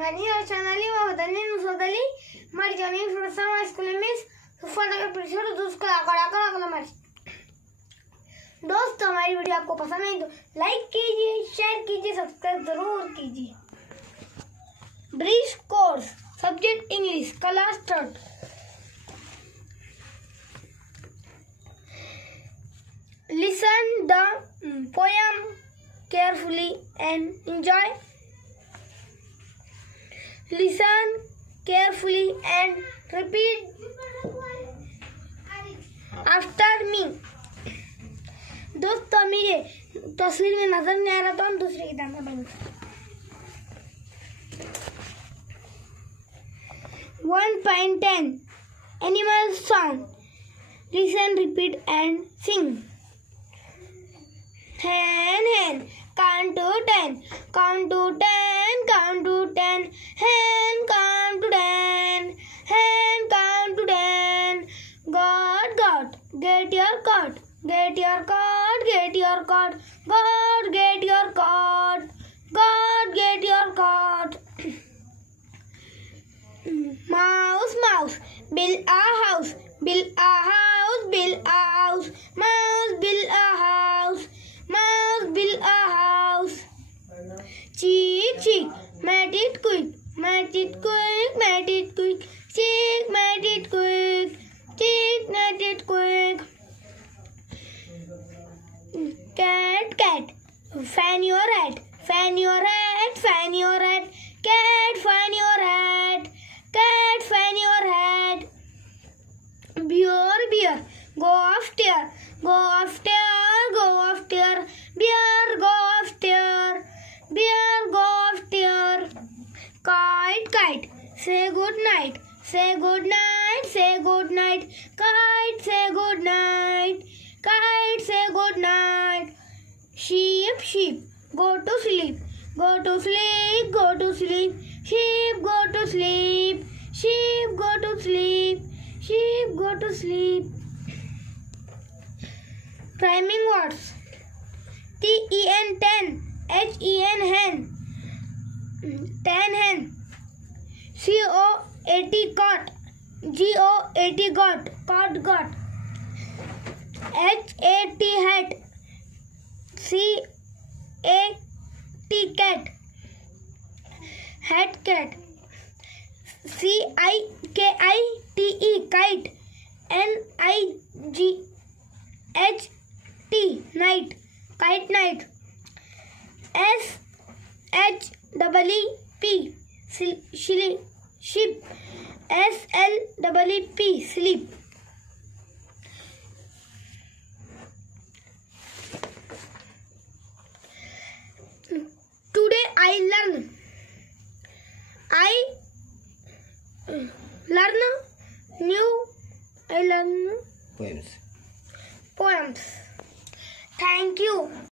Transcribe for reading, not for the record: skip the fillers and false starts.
Mani Archanali Mavadani Nusodali, Marjani from some schools, Suffa nagar parishad dust akola match. दोस्तों हमारी video आपको पसंद आई तो लाइक कीजिए, शेयर कीजिए, सब्सक्राइब जरूर कीजिए। Bridge course subject English class start. Listen the poem carefully and enjoy. Listen carefully and repeat after me. दोस्तों हमें ये तस्वीर में नजर नहीं आ रहा तो हम दूसरी किताब में पढ़ेंगे। 1.10 Animal song. Listen, repeat and sing. Hen, count to 10, count to 10, count to 10. Hen, count to 10, hen, count to 10. God, get your coat, get your coat, get your coat. God, get your coat, God, get your coat. Mouse, build a house, build a house, build a house. Mouse, build a house, mouse, build a house. Chick, mat it quick, mat it quick, mat it quick. Chick, mat it quick, chick, mat it quick. Cat, fan your hat, fan your hat, fan your hat. Cat, fan your hat, cat, fan your hat. Bear, go after, go after, go after. Bear, go after, bear, go after. Kite, say good night, say good night, say good night. Kite, say good night, kite, say good night. Sheep, go to sleep, go to sleep, go to sleep. Sheep, go to sleep, sheep, go to sleep, sheep, go to sleep. Rhyming words. Ten, hen, ten hen. Cot, got, got. Hat, cat, hat, cat. Kite, night, kite, night. Sheep, sleep. Today I learn poems. Thank you.